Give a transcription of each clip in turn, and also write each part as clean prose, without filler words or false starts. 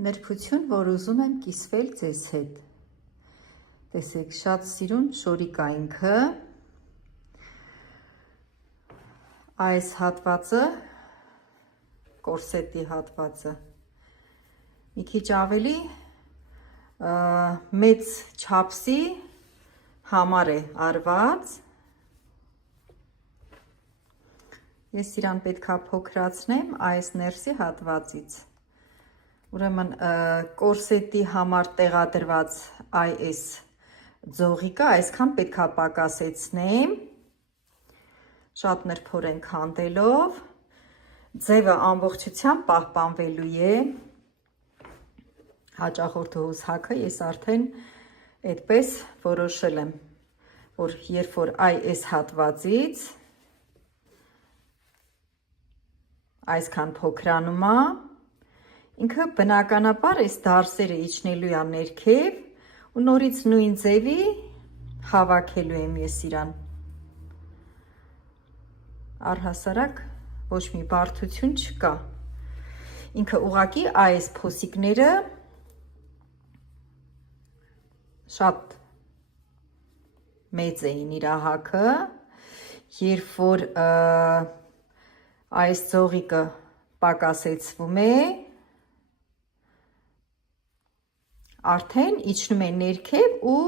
Նրբություն, որ ուզում եմ կիսվել ձեզ հետ։ Տեսեք, շատ սիրուն շորիկ ա ինքը։ Այս հատվածը, կորսետի հատվածը, մի քիչ ավելի մեծ չափսի համար է արված։ Ես իրան պետքա փոքրացնեմ այս ներսի հատվածից։ Ուրեմն կորսետի համար տեղադրված այս ձողիկը այսքան պետքա պակասեցնեմ, շատ նրբորեն քանդելով, ձևը ամբողջությամբ պահպանվելու է, հաճախորդուհուս հագը ես արդեն այդպես որոշել եմ, որ երբ որ այս հատվածից այսքան փոքրանում է, ինքը բնականաբար այս դարսերը իջնելու է ներքև ու նորից նույն ձևի հավաքելու եմ ես իրան։ Առհասարակ ոչ մի բարդություն չկա։ Ինքը ուղղակի այս փոսիկները շատ մեծ էին իր հագը, երբ որ այս ձողիկը պակասեցվում է, արդեն իջնում է ներքև ու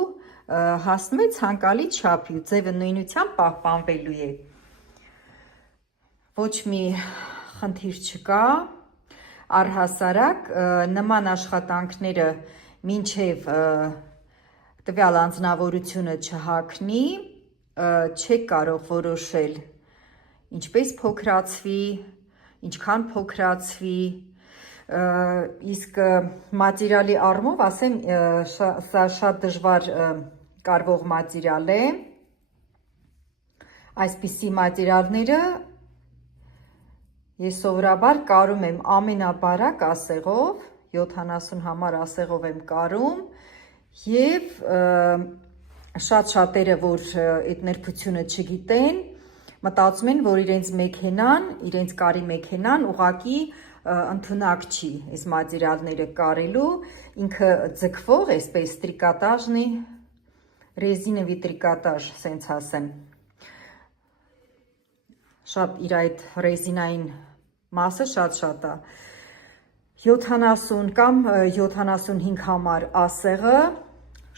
հասնում է ցանկալի չափի, ձևը նույնությամբ պահպանվելու է։ Ոչ մի խնդիր չկա, առհասարակ նման աշխատանքները մինչև տվյալ անձնավորությունը չհագնի, չեք կարող որոշել ինչպես փոքրացվի, ինչքան փոքրացվի, իսկ մատերիալի առումով ասեմ, սա շատ դժվար կարվող մատերիալ է, այսպիսի մատերիալները ես սովորաբար կարում եմ ամենաբարակ ասեղով, 70 համար ասեղով եմ կարում և շատ շատերը, որ այդ նրբությունը չգիտեն, մտածում են, որ իրենց մեքենան, իրենց կարի մեքենան ուղղակի ընդունակ չի այս մատերիալները կարելու, ինքը ձգվող, այսպես տրիկոտաժնի, ռեզինովի տրիկոտաժ, սենց ասեմ։ Շատ իր այդ ռեզինային մասը շատ է։ 70 կամ 75 համար ասեղը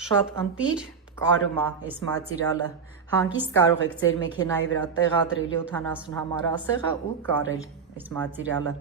շատ ընտիր կարում է այս մատերիալը։ Հանգիստ կարող եք ձեր մեքենայի վրա տեղադրել 70 համար ասեղը ու կարել այս մատերիալը։